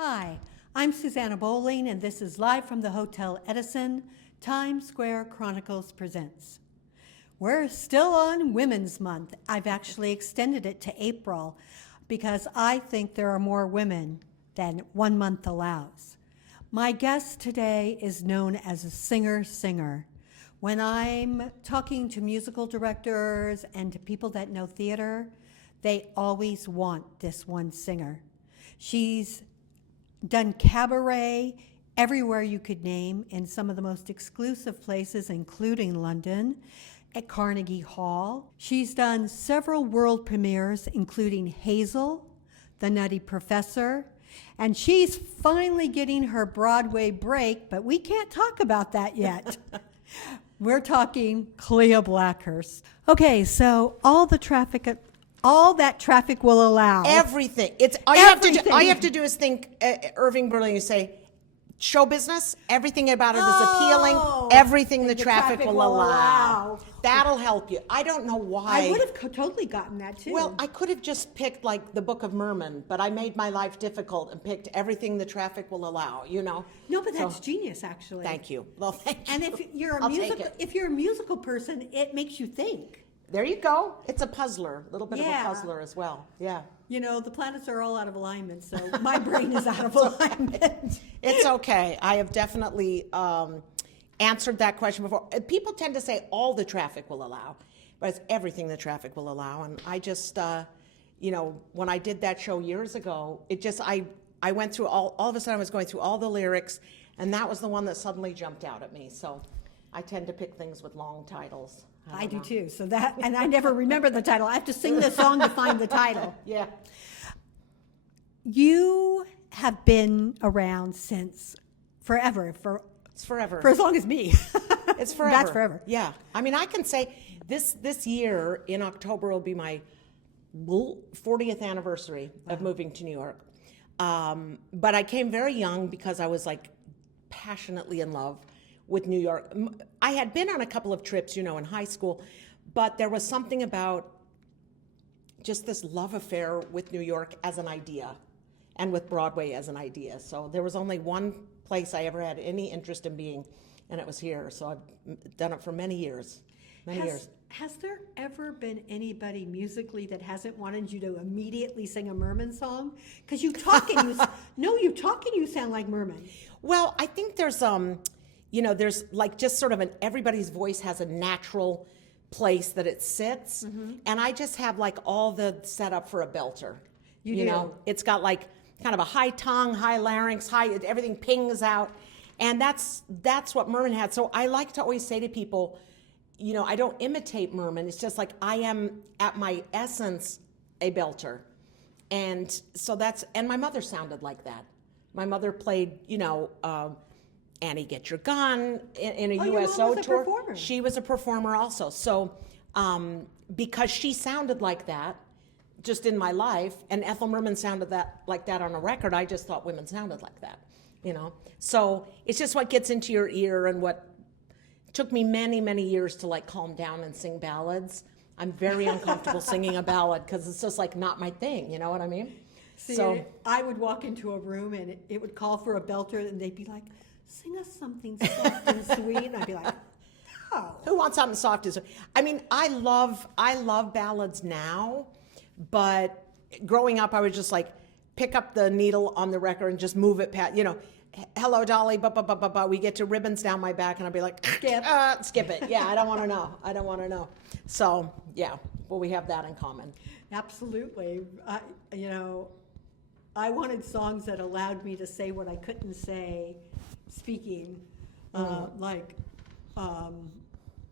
Hi, I'm Susanna Bowling, and this is live from the Hotel Edison. Times Square Chronicles presents. We're still on Women's Month. I've actually extended it to April because I think there are more women than 1 month allows. My guest today is known as a singer-singer. When I'm talking to musical directors and to people that know theater, they always want this one singer. She's done cabaret everywhere you could name in some of the most exclusive places, including London, at Carnegie Hall. She's done several world premieres, including Hazel, The Nutty Professor, and she's finally getting her Broadway break, but we can't talk about that yet. We're talking Klea Blackhurst. Okay, so all that traffic will allow. Everything. All you have to do is think Irving Berlin. You say, show business. Everything about it is appealing. Everything the traffic will allow. That'll help you. I don't know why. I would have totally gotten that too. Well, I could have just picked like the Book of Merman, but I made my life difficult and picked everything the traffic will allow. You know. No, but that's genius, actually. Thank you. Well, thank you. And if you're a musical person, it makes you think. There you go. It's a puzzler, a little bit of a puzzler as well. Yeah. You know, the planets are all out of alignment, so my brain is out of alignment. It's okay. I have definitely answered that question before. People tend to say all the traffic will allow, but it's everything the traffic will allow. And I just, when I did that show years ago, I went through all of a sudden I was going through all the lyrics, and that was the one that suddenly jumped out at me. So I tend to pick things with long titles. I do too. So and I never remember the title. I have to sing the song to find the title. Yeah. You have been around since forever. It's forever. For as long as me. It's forever. That's forever. Yeah. I mean, I can say this year in October will be my 40th anniversary of moving to New York. But I came very young because I was like passionately in love with New York. I had been on a couple of trips, in high school, but there was something about just this love affair with New York as an idea and with Broadway as an idea. So there was only one place I ever had any interest in being, and it was here. So I've done it for many years. Has there ever been anybody musically that hasn't wanted you to immediately sing a Merman song? Because you talk and you sound like Merman. Well, I think there's there's like just sort of everybody's voice has a natural place that it sits. Mm-hmm. And I just have like all the setup for a belter. You know, it's got like kind of a high tongue, high larynx, everything pings out. And that's what Merman had. So I like to always say to people, I don't imitate Merman. It's just like I am at my essence a belter. And so and my mother sounded like that. My mother played, Annie, Get Your Gun in a USO tour. Performer. She was a performer also. So because she sounded like that just in my life, and Ethel Merman sounded like that on a record, I just thought women sounded like that, So it's just what gets into your ear, and what took me many, many years to like calm down and sing ballads. I'm very uncomfortable singing a ballad because it's just like not my thing, you know what I mean? See, so I would walk into a room and it would call for a belter, and they'd be like, sing us something soft and sweet. And I'd be like, oh. Who wants something soft and sweet? I mean, I love ballads now, but growing up, I would just like pick up the needle on the record and just move it past, hello, Dolly, we get to Ribbons Down My Back, and I'd be like, skip it. Yeah, I don't want to know. So, yeah, well, we have that in common. Absolutely. I wanted songs that allowed me to say what I couldn't say speaking, like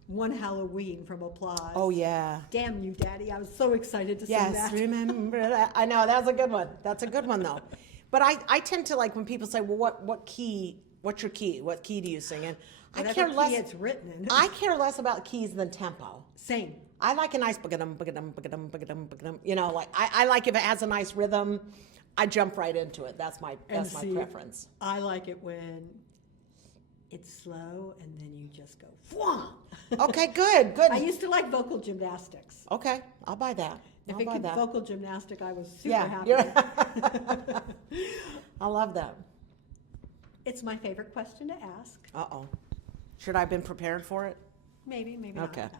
One Halloween from Applause. Oh, yeah. Damn You, Daddy. I was so excited to sing that. Yes, remember that. I know, that's a good one. That's a good one, though. But I tend to like when people say, well, what's your key? What key do you sing in? I care less. It's written in. I care less about keys than tempo. Same. I like a nice ba-ga-dum, ba-ga-dum, ba-ga-dum, ba-ga-dum, ba-ga-dum. Like I like if it has a nice rhythm, I jump right into it. That's my preference. I like it when it's slow and then you just go, Fwah! Okay, good. I used to like vocal gymnastics. Okay, I'll buy that. If How it about could that? vocal gymnastic, I was super Yeah, happy. I love that. It's my favorite question to ask. Uh-oh. Should I have been prepared for it? Maybe, maybe Okay. not. No.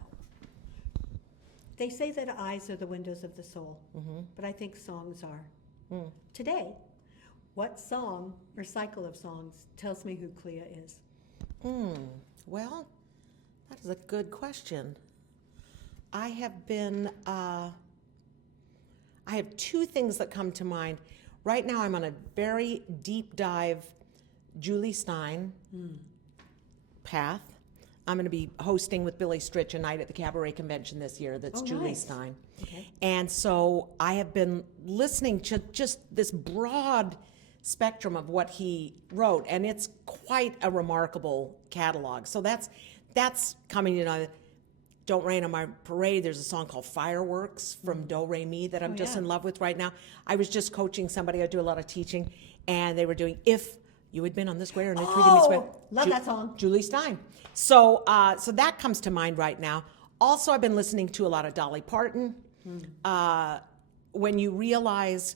They say that eyes are the windows of the soul, but I think songs are. Today, what song or cycle of songs tells me who Klea is? Well, that is a good question. I have been, I have two things that come to mind. Right now, I'm on a very deep dive Julie Stein path. I'm going to be hosting with Billy Stritch a night at the Cabaret Convention this year that's Oh, Julie nice. Stein. Okay. And so I have been listening to just this broad spectrum of what he wrote, and it's quite a remarkable catalog. So that's coming, Don't Rain on My Parade. There's a song called Fireworks from Do Re Mi that I'm just yeah. in love with right now. I was just coaching somebody. I do a lot of teaching, and they were doing If You Had Been on This Way or treated me this way. Love that song. Julie Stein. So so that comes to mind right now. Also, I've been listening to a lot of Dolly Parton. When you realize,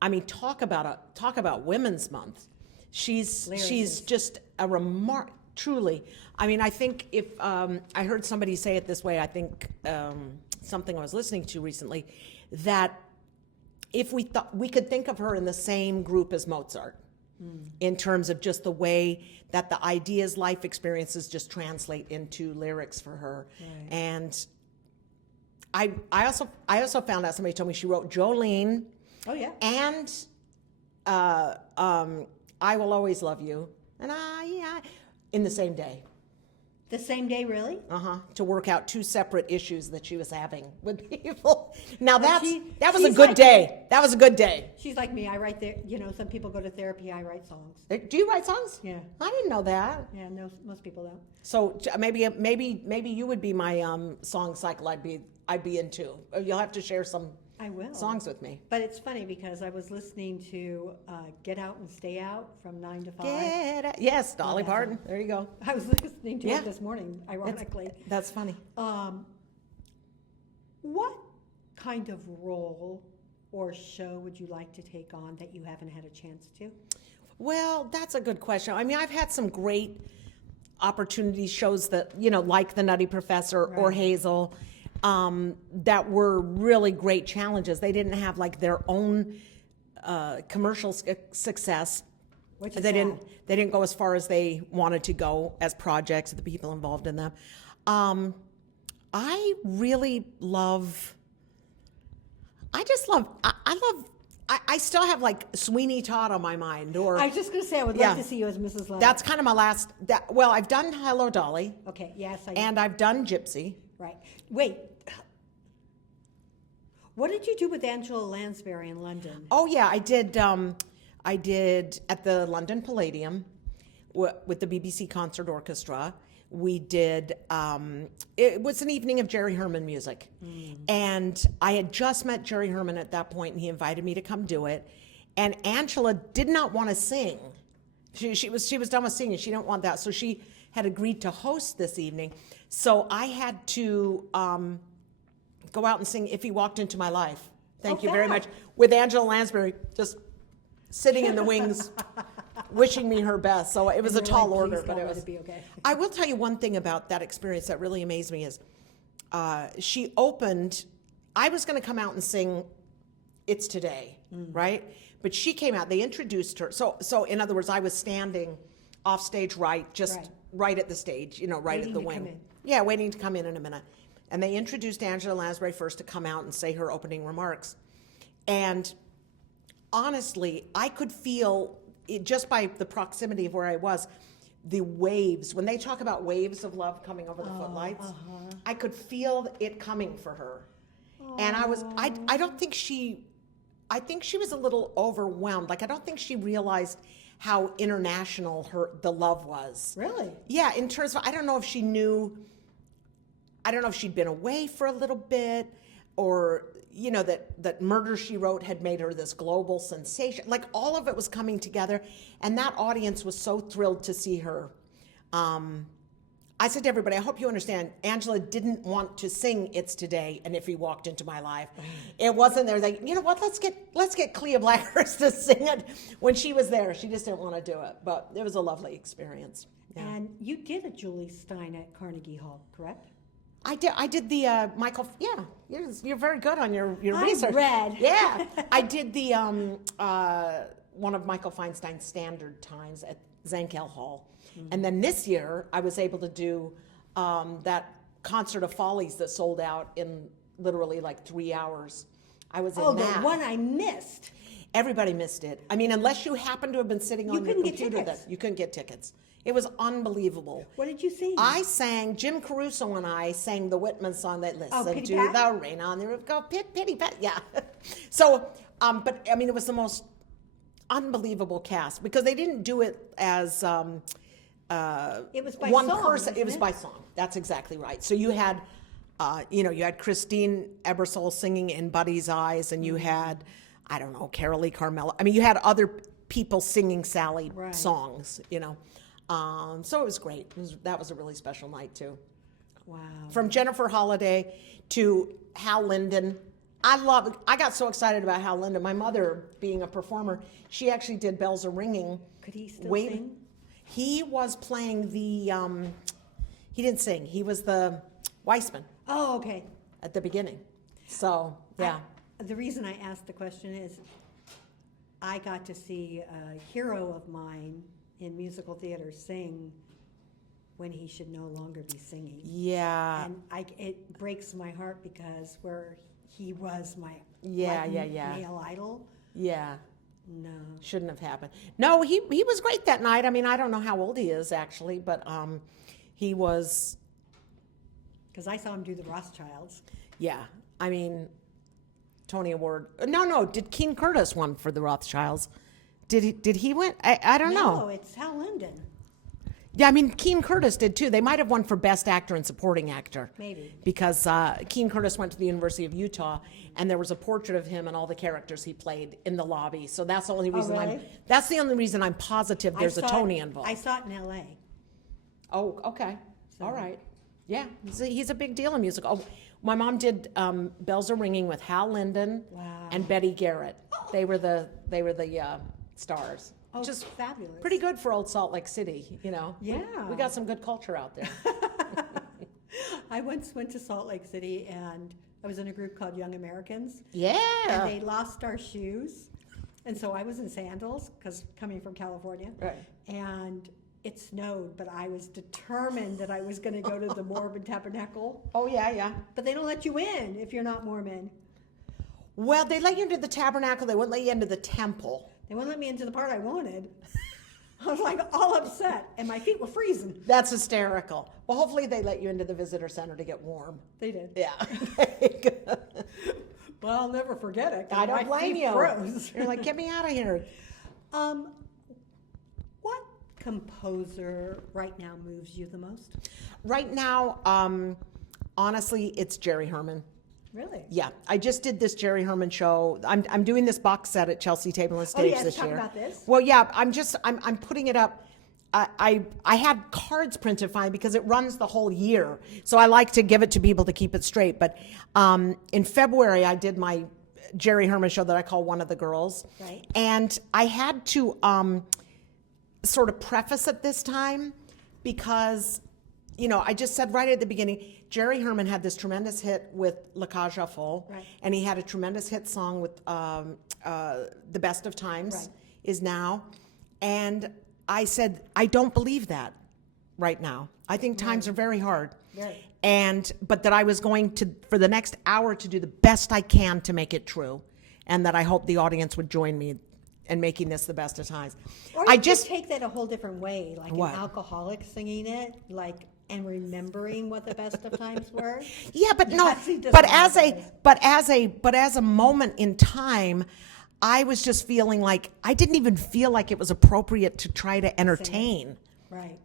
I mean, talk about Women's Month. She's Lyricist. just a truly. I mean, I think if I heard somebody say it this way, I think something I was listening to recently, that if we thought we could think of her in the same group as Mozart, in terms of just the way that the ideas, life experiences just translate into lyrics for her. Right. And I also found out, somebody told me she wrote Jolene Oh, yeah. and I Will Always Love You and I in the same day. The same day, really? To work out two separate issues that she was having with people. Now Well, that was a she's good like day. That was a good day. She's like me. I write there. Some people go to therapy. I write songs. Do you write songs? Yeah. I didn't know that. Yeah, no, most people don't. So maybe you would be my song cycle. I'd be into. You'll have to share some I will. songs with me. But it's funny because I was listening to Get Out and Stay Out from 9 to 5. Yes, Dolly that Parton. There you go. I was listening to Yeah. it this morning, ironically. That's funny. What kind of role or show would you like to take on that you haven't had a chance to? Well, that's a good question. I mean, I've had some great opportunity shows that, like The Nutty Professor or Right. Hazel, that were really great challenges. They didn't have like their own commercial success. Which is They sad. didn't go as far as they wanted to go as projects, the people involved in them. I really love. I still have like Sweeney Todd on my mind, or I was just going to say, I would Yeah. love to see you as Mrs. Love. that's kind of my last. Well, I've done Hello Dolly, Okay, yes, and I've done Gypsy. right. Wait. What did you do with Angela Lansbury in London? Oh yeah, I did. I did at the London Palladium with the BBC Concert Orchestra. We did. It was an evening of Jerry Herman music, and I had just met Jerry Herman at that point, and he invited me to come do it. And Angela did not want to sing. She was done with singing. She didn't want that, so she had agreed to host this evening. So I had to go out and sing "If He Walked Into My Life." Thank you very Okay. much. With Angela Lansbury just sitting in the wings, wishing me her best. So it was a And you're tall like, order, "Please but God, it let was. be okay." I will tell you one thing about that experience that really amazed me is she opened. I was going to come out and sing "It's Today," right? But she came out. They introduced her. So in other words, I was standing off stage, just Right. right at the stage, right Waiting at the to come wing. in. Yeah, waiting to come in a minute. And they introduced Angela Lansbury first to come out and say her opening remarks. And honestly, I could feel it just by the proximity of where I was, the waves. When they talk about waves of love coming over the footlights, I could feel it coming for her. And I don't think I think she was a little overwhelmed. Like, I don't think she realized how international the love was. Really? Yeah, in terms of, I don't know if she'd been away for a little bit, or, that Murder, She Wrote had made her this global sensation. Like, all of it was coming together, and that audience was so thrilled to see her. I said to everybody, I hope you understand, Angela didn't want to sing It's Today and If He Walked Into My Life. It wasn't there. Like, you know what, let's get Klea Blackhurst to sing it when she was there. She just didn't want to do it. But it was a lovely experience. Yeah. And you did a Julie Stein at Carnegie Hall, correct? I did the Michael. Yeah, you're very good on your research. I read. Yeah, I did the one of Michael Feinstein's standard times at Zankel Hall, and then this year I was able to do that concert of Follies that sold out in literally like 3 hours. I was in that. The one I missed. Everybody missed it. I mean, unless you happened to have been sitting on your computer, you couldn't get tickets. It was unbelievable. What did you sing? I sang, Jim Caruso and I sang the Whitman song that listen Pity to Pat? the rain on the roof, go pity pat. Yeah. So, but I mean, it was the most unbelievable cast because they didn't do it as It was by one song, person. It wasn't was it? by song. That's exactly right. So you had, you had Christine Ebersole singing in Buddy's Eyes, and you had, I don't know, Carolee Carmela. I mean, you had other people singing Sally Right. songs, so it was great. That was a really special night too. Wow. From Jennifer Holliday to Hal Linden. I got so excited about Hal Linden. My mother, being a performer, she actually did Bells Are Ringing. Could he still sing? He was playing the, he didn't sing. He was the Weissman Oh, okay. at the beginning. So, yeah. The reason I asked the question is I got to see a hero of mine in musical theater sing when he should no longer be singing. Yeah. And it breaks my heart because where he was my male idol. Yeah. No. Shouldn't have happened. No, he was great that night. I mean, I don't know how old he is actually, but he was. Because I saw him do the Rothschilds. Yeah. I mean, Tony Award. No. Did Keen Curtis won for the Rothschilds? Did he win? I don't know. No, it's Hal Linden. Yeah, I mean, Keen Curtis did too. They might have won for Best Actor and Supporting Actor. Maybe. Because Keen Curtis went to the University of Utah, and there was a portrait of him and all the characters he played in the lobby. So that's the only reason really? That's the only reason I'm positive there's a Tony involved. I saw it in L.A. Oh, okay. So- All right. Yeah, he's a big deal in music. Oh, my mom did Bells Are Ringing with Hal Linden Wow. and Betty Garrett. They were the stars. Oh, Just fabulous. pretty good for old Salt Lake City, Yeah. We got some good culture out there. I once went to Salt Lake City and I was in a group called Young Americans. Yeah. And they lost our shoes. And so I was in sandals because coming from California. Right. And it snowed, but I was determined that I was going to go to the Mormon Tabernacle. Oh, yeah. But they don't let you in if you're not Mormon. Well, they let you into the tabernacle. They wouldn't let you into the temple. They wouldn't let me into the part I wanted. I was like all upset, and my feet were freezing. That's hysterical. Well, hopefully they let you into the visitor center to get warm. They did. Yeah. But I'll never forget it. 'cause I don't my blame feet you. froze. You're like, get me out of here. What composer right now moves you the most? Right now, honestly, it's Jerry Herman. Really? Yeah, I just did this Jerry Herman show. I'm doing this box set at Chelsea Table and Stage yes, this talk year. about this. Well, yeah, I'm putting it up. I had cards printed fine because it runs the whole year, so I like to give it to people to keep it straight. But in February, I did my Jerry Herman show that I call One of the Girls, Right. and I had to sort of preface it this time because. I just said right at the beginning, Jerry Herman had this tremendous hit with La Cage aux Folles, Right. and he had a tremendous hit song with The Best of Times Right. is Now. And I said, I don't believe that right now. I think times are very hard. Right. But that I was going to, for the next hour, to do the best I can to make it true. And that I hope the audience would join me in making this the best of times. Or you could take that a whole different way, like What? an alcoholic singing it, and remembering what the best of times were. Yeah, but no, Yes, he does but have as a moment in time, I was just feeling like I didn't even feel like it was appropriate to try to entertain. Right.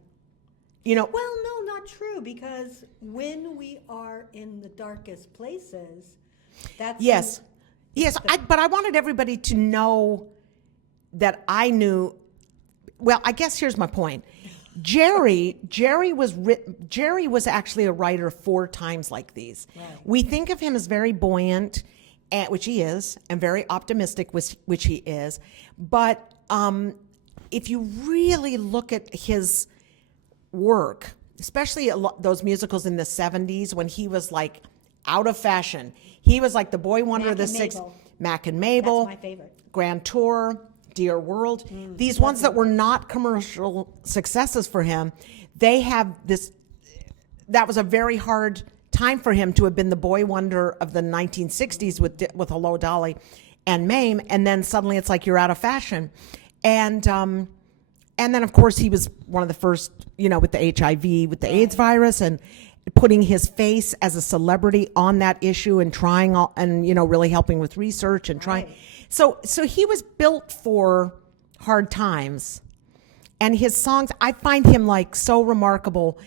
Well, no, not true, because when we are in the darkest places, that's yes, but I wanted everybody to know that I knew. Well, I guess here's my point. Jerry was actually a writer 4 times like these. Right. We think of him as very buoyant, which he is, and very optimistic, which he is. But if you really look at his work, especially those musicals in the 70s when he was like out of fashion, he was like the boy wonder of the 60s. Mac and Mabel. That's my favorite. Grand Tour, Dear World. These ones that were not commercial successes for him, they have this. That was a very hard time for him to have been the boy wonder of the 1960s with Hello Dolly and Mame, and then suddenly it's like you're out of fashion. And then of course he was one of the first, with the HIV, with the AIDS virus, and putting his face as a celebrity on that issue and trying really helping with research and trying. So he was built for hard times. And his songs, I find him like so remarkable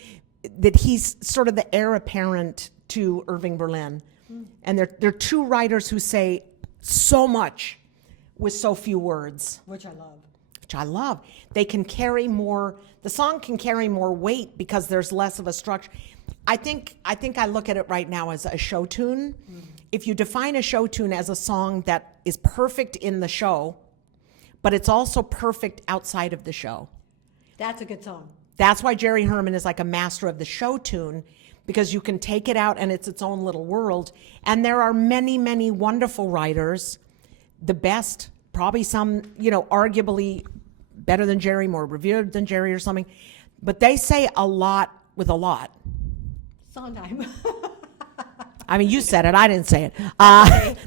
that he's sort of the heir apparent to Irving Berlin. And they're 2 writers who say so much with so few words. Which I love. Which I love. They can carry more, the song can carry more weight because there's less of a structure. I think I look at it right now as a show tune. If you define a show tune as a song that is perfect in the show, but it's also perfect outside of the show. That's a good song. That's why Jerry Herman is like a master of the show tune, because you can take it out and it's its own little world. And there are many, many wonderful writers, the best, probably some, arguably better than Jerry, more revered than Jerry or something, but they say a lot with a lot. Sondheim. I mean, you said it. I didn't say it. I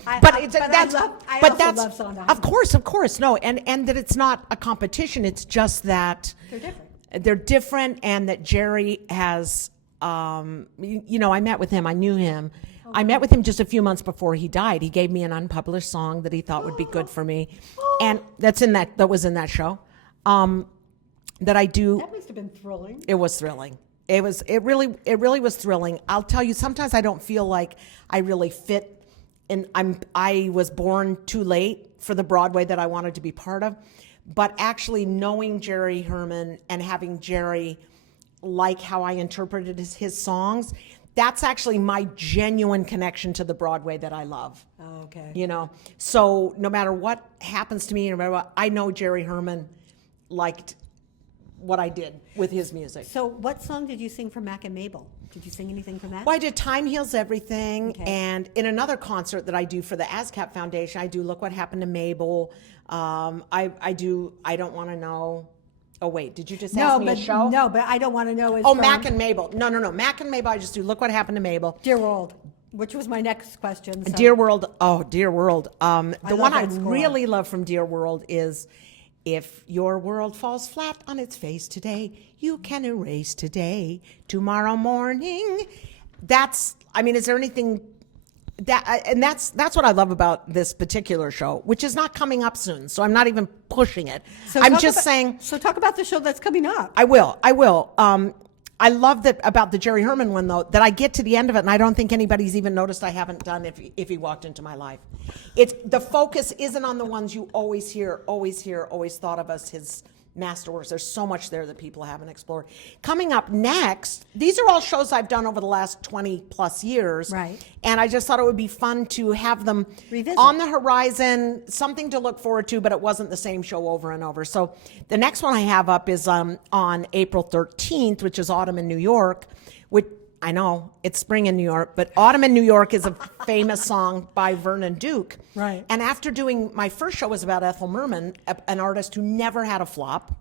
love Sondheim. Of course, no, and that it's not a competition. It's just that They're different. They're different, and that Jerry has. I met with him. I knew him. Okay. I met with him just a few months before he died. He gave me an unpublished song that he thought would be good for me, and that was in that show. That I do. That must have been thrilling. It was thrilling. It really was thrilling. I'll tell you, sometimes I don't feel like I really fit, and I was born too late for the Broadway that I wanted to be part of. But actually knowing Jerry Herman and having Jerry like how I interpreted his songs, that's actually my genuine connection to the Broadway that I love. Oh, okay. So no matter what happens to me, no matter what, I know Jerry Herman liked what I did with his music. So what song did you sing for Mac and Mabel? Did you sing anything from that? Well, I did Time Heals Everything, Okay. and in another concert that I do for the ASCAP Foundation, I do Look What Happened to Mabel. I do I Don't Want to Know. Oh, wait, did you just ask me a show? No, but I Don't Want to Know is Oh, from Mac and Mabel. No. Mac and Mabel, I just do Look What Happened to Mabel. Dear World, which was my next question. So. Dear World. The one I that score. really love from Dear World is, if your world falls flat on its face today, you can erase today. Tomorrow morning. Is there anything that's what I love about this particular show, which is not coming up soon, so I'm not even pushing it. So I'm just saying. So talk about the show that's coming up. I will. I love that about the Jerry Herman one, though, that I get to the end of it and I don't think anybody's even noticed I haven't done if he walked into my life. The focus isn't on the ones you always hear, always thought of as his masterworks. There's so much there that people haven't explored. Coming up next, these are all shows I've done over the last 20 plus years. Right. And I just thought it would be fun to have them revisit on the horizon, something to look forward to, but it wasn't the same show over and over. So the next one I have up is on April 13th, which is Autumn in New York, which I know it's spring in New York, but Autumn in New York is a famous song by Vernon Duke. Right. And after doing, my first show was about Ethel Merman, an artist who never had a flop.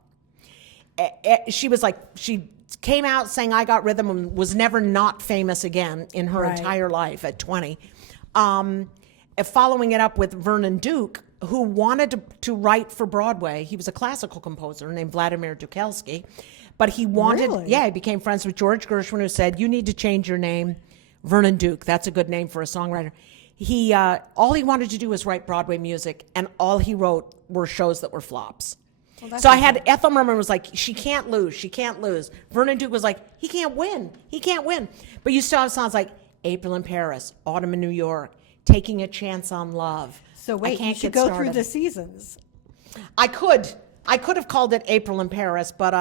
She came out saying I Got Rhythm and was never not famous again in her Right. entire life at 20. Following it up with Vernon Duke, who wanted to write for Broadway. He was a classical composer named Vladimir Dukelski. But he wanted, Really? he became friends with George Gershwin, who said, you need to change your name, Vernon Duke. That's a good name for a songwriter. All he wanted to do was write Broadway music, and all he wrote were shows that were flops. Well, So I had, Ethel Merman was like, she can't lose. Vernon Duke was like, he can't win. But you still have songs like April in Paris, Autumn in New York, Taking a Chance on Love. So wait, you Can't should Get go Started. through the seasons. I could have called it April in Paris, but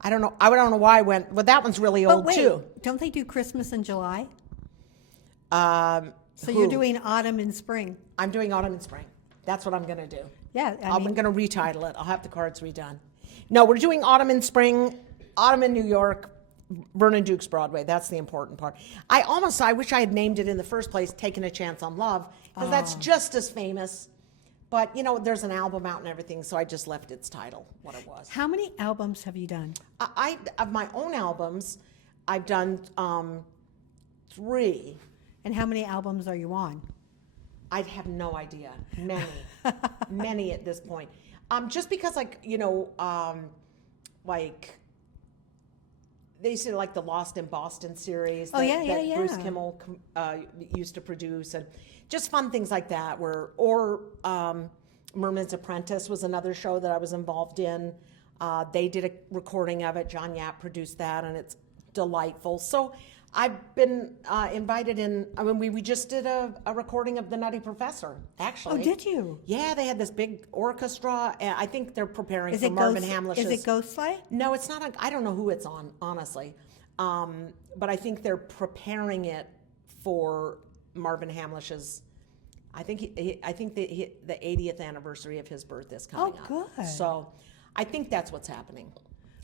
I don't know. I don't know why I went. But that one's really But old wait, too. don't they do Christmas in July? So So you're doing autumn and spring. I'm doing autumn and spring. That's what I'm going to do. Yeah, I'm going to retitle it. I'll have the cards redone. No, we're doing autumn and spring. Autumn in New York. Vernon Duke's Broadway. That's the important part. I wish I had named it in the first place, Taking a Chance on Love, because that's just as famous. But, there's an album out and everything, so I just left its title what it was. How many albums have you done? I of my own albums, I've done 3. And how many albums are you on? I have no idea. Many at this point. Just because, like they used to like the Lost in Boston series that Bruce Kimmel used to produce, and just fun things like that. Merman's Apprentice was another show that I was involved in. They did a recording of it. John Yap produced that, and it's delightful. So I've been invited in. I mean, we just did a recording of The Nutty Professor, actually. Oh, did you? Yeah, they had this big orchestra, and I think they're preparing for Marvin Hamlish's. Is it Ghostlight? No, it's not. I don't know who it's on, honestly. But I think they're preparing it for Marvin Hamlish's. I think the 80th anniversary of his birth is coming up. Oh, good. So I think that's what's happening.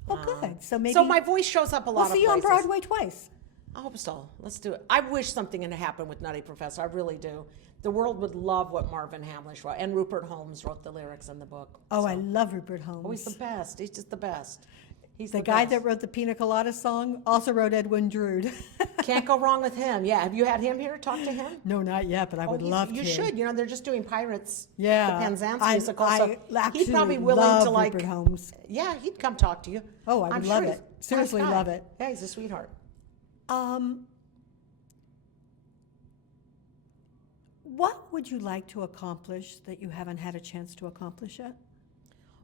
Oh, good. So maybe. So my voice shows up a lot we'll of see you places. on Broadway twice. I hope so. Let's do it. I wish something had happened with Nutty Professor. I really do. The world would love what Marvin Hamlish wrote. And Rupert Holmes wrote the lyrics in the book. Oh, I love Rupert Holmes. Oh, he's the best. He's just the best. He's the guy that wrote the Pina Colada song also wrote Edwin Drood. Can't go wrong with him. Yeah. Have you had him here? Talk to him? No, not yet, but I would love to. You should. They're just doing Pirates. Yeah. The Penzance musical. I he's probably willing love to Rupert Holmes. Yeah, he'd come talk to you. Oh, I would love it. Seriously love it. Yeah, he's a sweetheart. What would you like to accomplish that you haven't had a chance to accomplish yet?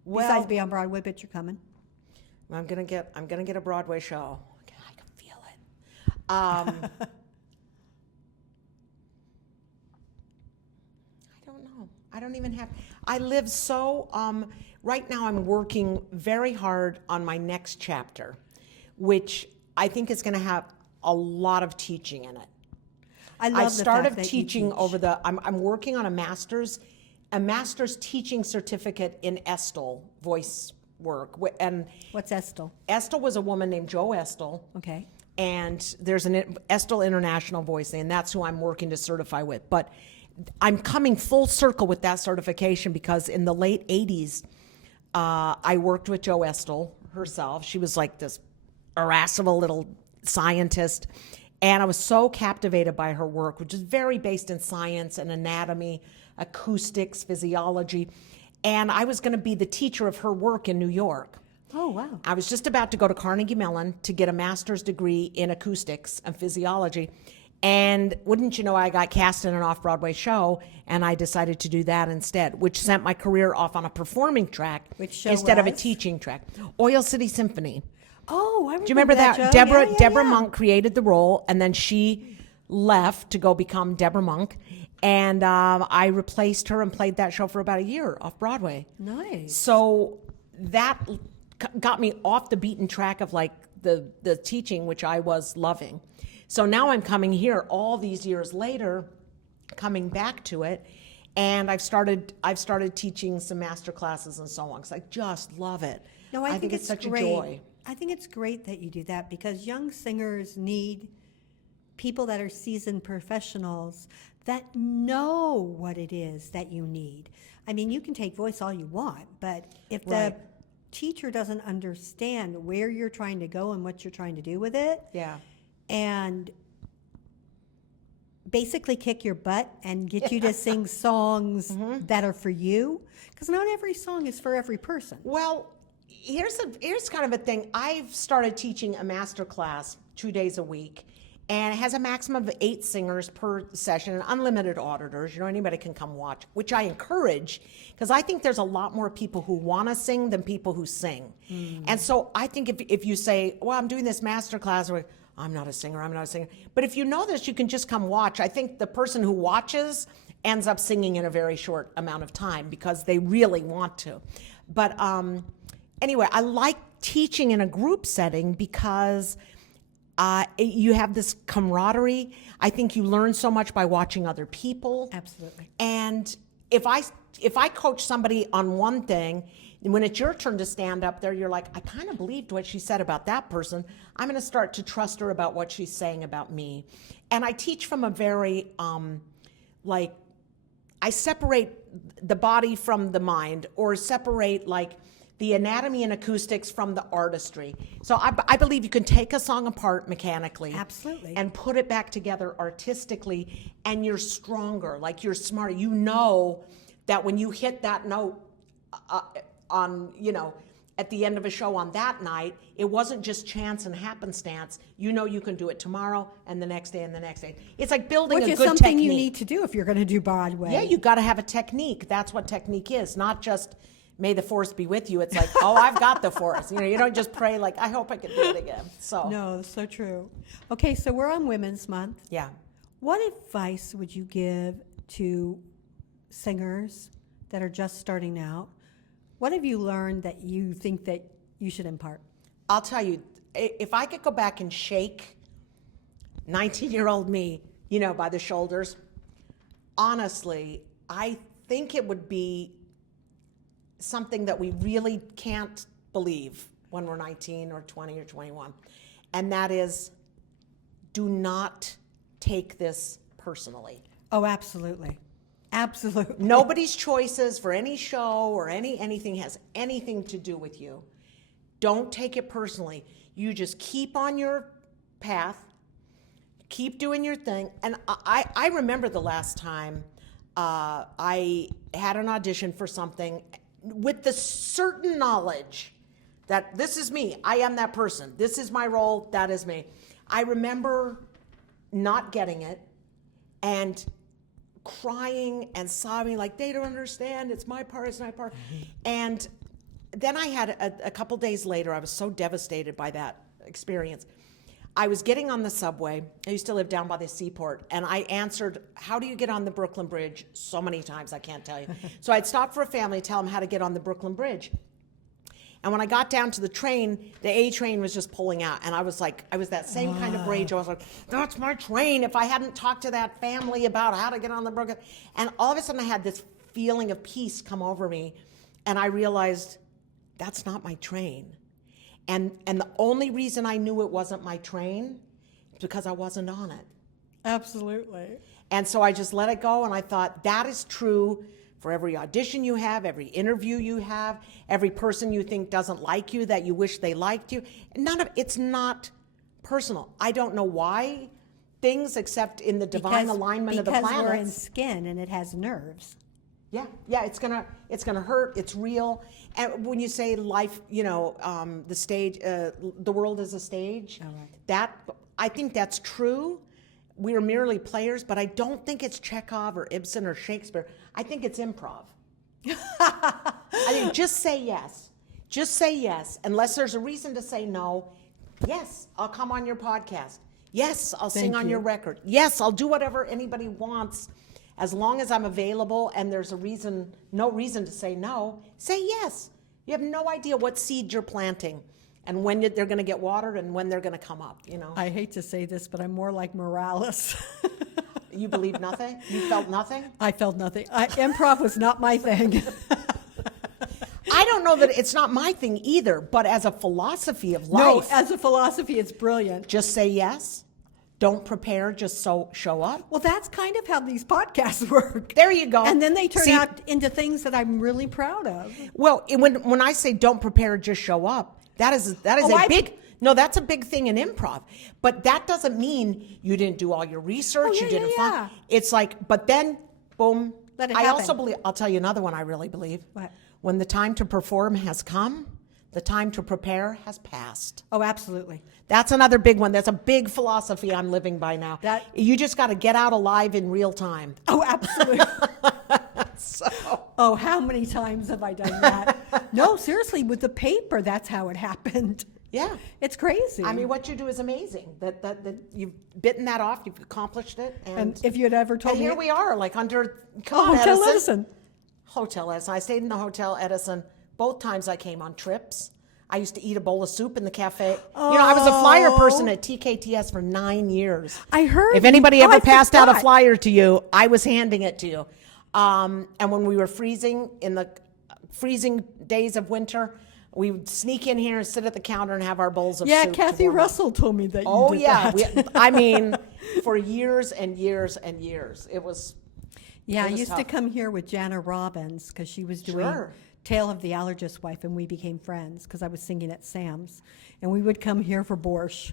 Well, besides be on Broadway, but you're coming. I'm gonna get a Broadway show. I can feel it. I don't know. I don't even have. I live so. Right now, I'm working very hard on my next chapter, which I think is going to have a lot of teaching in it. I started teaching over the. I'm working on a master's teaching certificate in Estel voice work. And what's Estel? Estel was a woman named Jo Estel. Okay. And there's an Estel International Voicing, and that's who I'm working to certify with. But I'm coming full circle with that certification because in the late 80s, I worked with Jo Estel herself. She was like this irascible little scientist. And I was so captivated by her work, which is very based in science and anatomy, acoustics, physiology. And I was going to be the teacher of her work in New York. Oh, wow. I was just about to go to Carnegie Mellon to get a master's degree in acoustics and physiology. And wouldn't you know, I got cast in an off-Broadway show, and I decided to do that instead, which sent my career off on a performing track instead of a teaching track. Oil City Symphony. Oh, I remember. Do you remember that? Show? Deborah Monk created the role, and then she left to go become Deborah Monk. And I replaced her and played that show for about a year off Broadway. Nice. So that got me off the beaten track of like the teaching, which I was loving. So now I'm coming here all these years later, coming back to it, and I've started teaching some master classes and so on because I just love it. No, I think it's such great. a joy. I think it's great that you do that because young singers need people that are seasoned professionals that know what it is that you need. I mean, you can take voice all you want, but if the teacher doesn't understand where you're trying to go and what you're trying to do with it, and basically kick your butt and get you to sing songs that are for you, because not every song is for every person. Well, here's kind of a thing. I've started teaching a master class 2 days a week, and it has a maximum of 8 singers per session and unlimited auditors. Anybody can come watch, which I encourage because I think there's a lot more people who want to sing than people who sing. And so I think if you say, well, I'm doing this master class, or I'm not a singer. But if you know this, you can just come watch. I think the person who watches ends up singing in a very short amount of time because they really want to. But anyway, I like teaching in a group setting because you have this camaraderie. I think you learn so much by watching other people. Absolutely. And if I coach somebody on one thing, and when it's your turn to stand up there, you're like, I kind of believed what she said about that person. I'm going to start to trust her about what she's saying about me. And I teach from a very, I separate the body from the mind, or separate like the anatomy and acoustics from the artistry. So I believe you can take a song apart mechanically. Absolutely. And put it back together artistically, and you're stronger, like you're smarter. You know that when you hit that note at the end of a show on that night, it wasn't just chance and happenstance. You know you can do it tomorrow and the next day and the next day. It's like building a good technique. Which is something you need to do if you're going to do Broadway. Yeah, you got to have a technique. That's what technique is, not just may the force be with you. It's like, oh, I've got the force. You don't just pray like, I hope I can do it again. So No, that's so true. Okay, so we're on Women's Month. yeah. What advice would you give to singers that are just starting out? What have you learned that you think that you should impart? I'll tell you, if I could go back and shake 19-year-old me, by the shoulders, honestly, I think it would be something that we really can't believe when we're 19 or 20 or 21. And that is, do not take this personally. Oh, absolutely. Absolutely. Nobody's choices for any show or anything has anything to do with you. Don't take it personally. You just keep on your path, keep doing your thing. And I remember the last time I had an audition for something with the certain knowledge that this is me. I am that person. This is my role. That is me. I remember not getting it and crying and sobbing like, they don't understand. It's my part. It's my part. Mm-hmm. And then I had a couple days later, I was so devastated by that experience. I was getting on the subway. I used to live down by the seaport, and I answered, how do you get on the Brooklyn Bridge? So many times, I can't tell you. So I'd stop for a family, tell them how to get on the Brooklyn Bridge. And when I got down to the train, the A train was just pulling out. And I was that same kind of rage. I was like, that's my train. If I hadn't talked to that family about how to get on the Brooklyn. And all of a sudden I had this feeling of peace come over me. And I realized that's not my train. And the only reason I knew it wasn't my train is because I wasn't on it. Absolutely. And so I just let it go, and I thought that is true for every audition you have, every interview you have, every person you think doesn't like you that you wish they liked you. It's not personal. I don't know why things, except in the divine alignment of the planets. Because we're in skin and it has nerves. Yeah, it's gonna hurt. It's real. And when you say life, the stage, the world is a stage. Oh, right. That, I think that's true. We are merely players, but I don't think it's Chekhov or Ibsen or Shakespeare. I think it's improv. I think just say yes. Just say yes, unless there's a reason to say no. Yes, I'll come on your podcast. Yes, I'll sing on your record. Yes, I'll do whatever anybody wants. As long as I'm available and there's no reason to say no, say yes. You have no idea what seed you're planting and when they're going to get watered and when they're going to come up, I hate to say this, but I'm more like Morales. You believe nothing? You felt nothing? I felt nothing. Improv was not my thing. I don't know that it's not my thing either, but as a philosophy of life. No, as a philosophy, it's brilliant. Just say yes. Don't prepare, just show up. Well, that's kind of how these podcasts work. There you go. And then they turn out into things that I'm really proud of. Well, when I say don't prepare, just show up, that's a big thing in improv. But that doesn't mean you didn't do all your research, you didn't find. It's like, but then, boom. Let it happen. Also believe, I'll tell you another one I really believe. What? When the time to perform has come, the time to prepare has passed. Oh, absolutely. That's another big one. That's a big philosophy I'm living by now. You just got to get out alive in real time. Oh, absolutely. Oh, how many times have I done that? No, seriously, with the paper, that's how it happened. Yeah. It's crazy. I mean, what you do is amazing. That you've bitten that off, you've accomplished it. And if you had ever told me. Here we are, like under Hotel Edison. Hotel Edison. I stayed in the Hotel Edison Both times I came on trips. I used to eat a bowl of soup in the cafe. I was a flyer person at TKTS for 9 years. I heard. If anybody ever I passed out a forgot. flyer to you, I was handing it to you. And when we were freezing in the freezing days of winter, we would sneak in here and sit at the counter and have our bowls of soup. Yeah, to Kathy warm up. Russell told me that you Oh did yeah, that. I mean, for years and years and years, it was. Yeah, I It was used to tough. come here with Jana Robbins because she was doing Sure. Tale of the Allergist Wife, and we became friends because I was singing at Sam's. And we would come here for borscht.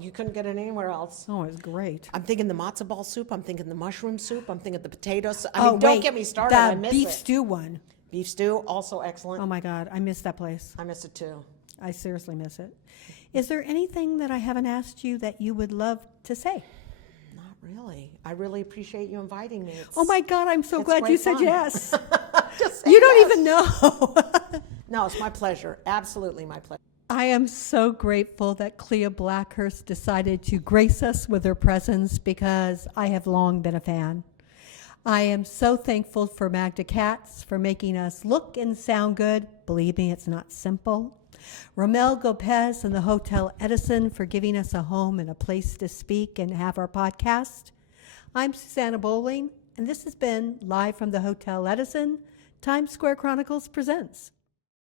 You couldn't get it anywhere else. Oh, it was great. I'm thinking the matzo ball soup. I'm thinking the mushroom soup. I'm thinking the potatoes. Oh, Don't wait, get me started. I The miss beef it. stew one. Beef stew, also excellent. Oh my God, I miss that place. I miss it too. I seriously miss it. Is there anything that I haven't asked you that you would love to say? Not really. I really appreciate you inviting me. Oh my God, I'm so it's glad great you said fun. yes. Just say You don't yes. even know. No, it's my pleasure. Absolutely my pleasure. I am so grateful that Klea Blackhurst decided to grace us with her presence because I have long been a fan. I am so thankful for Magda Katz for making us look and sound good. Believe me, it's not simple. Romel Gopez and the Hotel Edison for giving us a home and a place to speak and have our podcast. I'm Susanna Bowling, and this has been Live from the Hotel Edison, Times Square Chronicles presents.